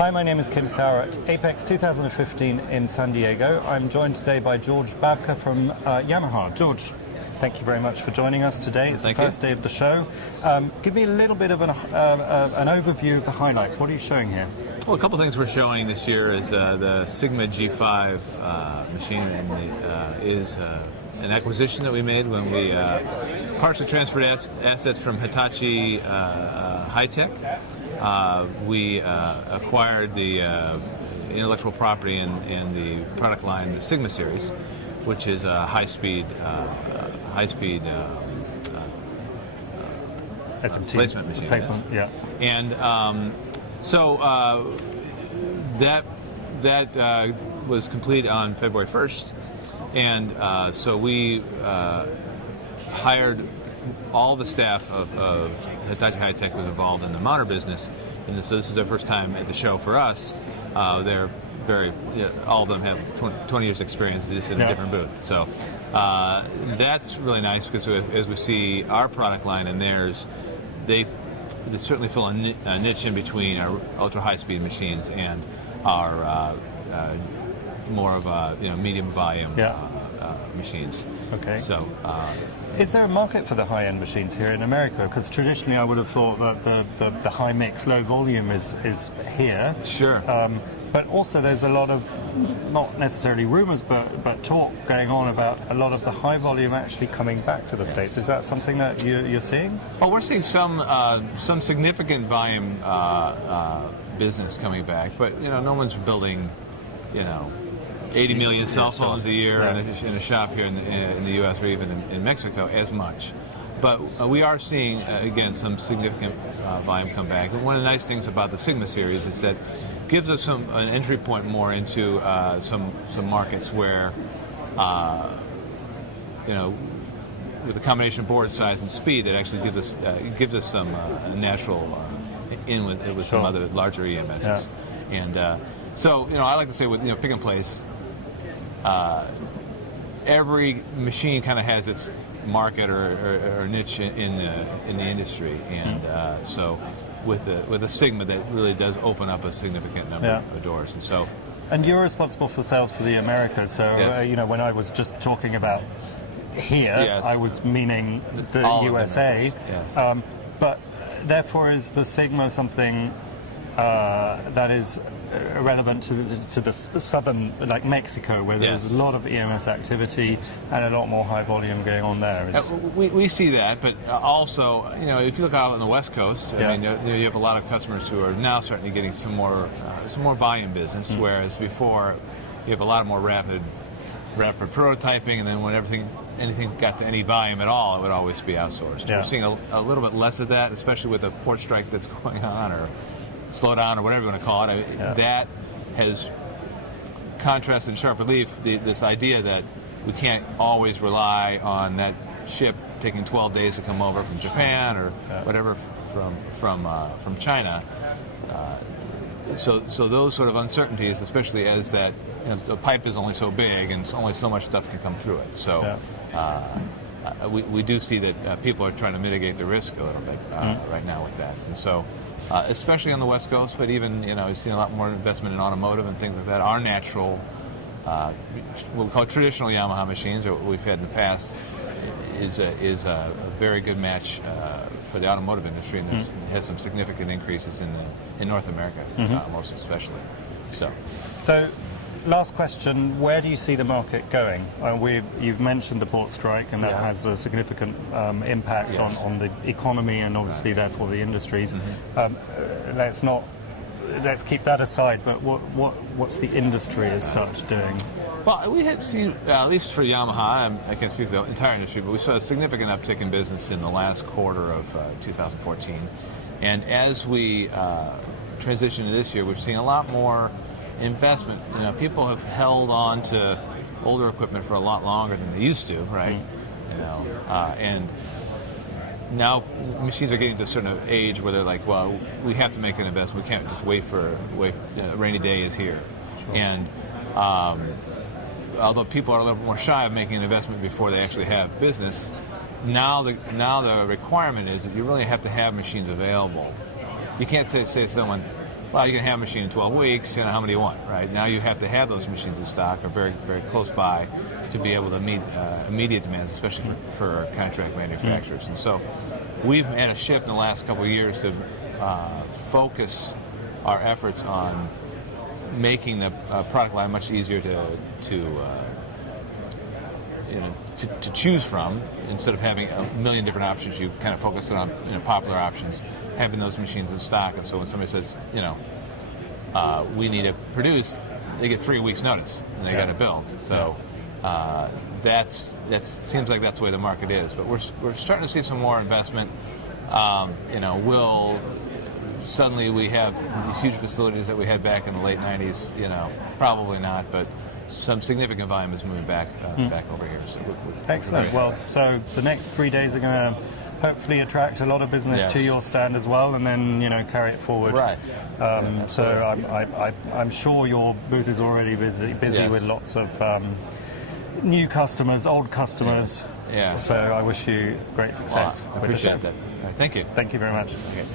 Hi, my name is Kim Sauer at Apex 2015 in San Diego. I'm joined today by George Babka from Yamaha. George, thank you very much for joining us today. It's the first day of the show. Give me a little bit of an overview of the highlights. What are you showing here? Well, a couple things we're showing this year is the Sigma G5 machine, and is an acquisition that we made when we partially transferred assets from Hitachi HighTech. We acquired the intellectual property and the product line, the Sigma series, which is a high-speed placement machine. Placement, yeah. And so that was complete on February 1st, and so we hired all the staff of Hitachi HighTech was involved in the mounter business, and so this is their first time at the show for us. They're all of them have 20 years experience just in a different booth. So that's really nice because as we see our product line and theirs, they certainly fill a niche in between our ultra high speed machines and our more of medium volume machines. Okay. So. Is there a market for the high-end machines here in America? Because traditionally I would have thought that the high mix, low volume is here. Sure. But also there's a lot of, not necessarily rumors, but talk going on about a lot of the high volume actually coming back to the States. Is that something that you're seeing? Well, we're seeing some significant volume business coming back, but no one's building, 80 million cell phones a year in a shop here in the U.S. or even in Mexico as much. But we are seeing, again, some significant volume come back. And one of the nice things about the Sigma series is that it gives us an entry point more into some markets where, with the combination of board size and speed, it actually gives us some natural in with some other larger EMSs. Yeah. And so, I like to say with pick and place, every machine kind of has its market or niche in the industry, and so with the Sigma, that really does open up a significant number of doors. And so, and you're responsible for sales for the Americas. So when I was just talking about here, I was meaning the all USA. But therefore, is the Sigma something that is relevant to the southern, like Mexico, where there's a lot of EMS activity and a lot more high volume going on there? We see that, but also, if you look out on the West Coast, I mean, you have a lot of customers who are now starting to getting some more volume business, whereas before you have a lot more rapid prototyping, and then when anything got to any volume at all, it would always be outsourced. We're seeing a little bit less of that, especially with the port strike that's going on, or slow down, or whatever you want to call it. That has contrasted in sharp relief this idea that we can't always rely on that ship taking 12 days to come over from Japan or whatever from China. So those sort of uncertainties, especially as that the pipe is only so big and only so much stuff can come through it. So we do see that people are trying to mitigate the risk a little bit right now with that, and so. Especially on the West Coast, but even we've seen a lot more investment in automotive and things like that. Our natural, what we call traditional Yamaha machines, or what we've had in the past, is a very good match for the automotive industry, and has some significant increases in North America, most especially. So. Last question, where do you see the market going? You've mentioned the port strike, and that has a significant impact on the economy and obviously therefore the industries. Let's keep that aside, but what's the industry as such doing? Well, we have seen, at least for Yamaha, I can't speak for the entire industry, but we saw a significant uptick in business in the last quarter of 2014. And as we transition to this year, we've seen a lot more investment. People have held on to older equipment for a lot longer than they used to, right? And now machines are getting to a certain age where they're like, well, we have to make an investment. We can't just wait. A rainy day is here. Sure. And although people are a little bit more shy of making an investment before they actually have business, now the requirement is that you really have to have machines available. You can't say to someone, well, you can have a machine in 12 weeks, how many do you want, right? Now you have to have those machines in stock or very, very close by to be able to meet immediate demands, especially for contract manufacturers. And so we've had a shift in the last couple of years to focus our efforts on making the product line much easier to choose from. Instead of having a million different options, you kind of focus on popular options, having those machines in stock. And so when somebody says, we need to produce, they get 3 weeks notice and they got to build. So that seems like that's the way the market is. But we're starting to see some more investment. Suddenly we have these huge facilities that we had back in the late 90s, probably not, but some significant volume is moving back over here. So excellent. Well, so the next 3 days are going to hopefully attract a lot of business to your stand as well, and then carry it forward. Right. So I'm sure your booth is already busy with lots of new customers, old customers. Yeah. So I wish you great success. I appreciate that. All right, thank you. Thank you very much. Okay.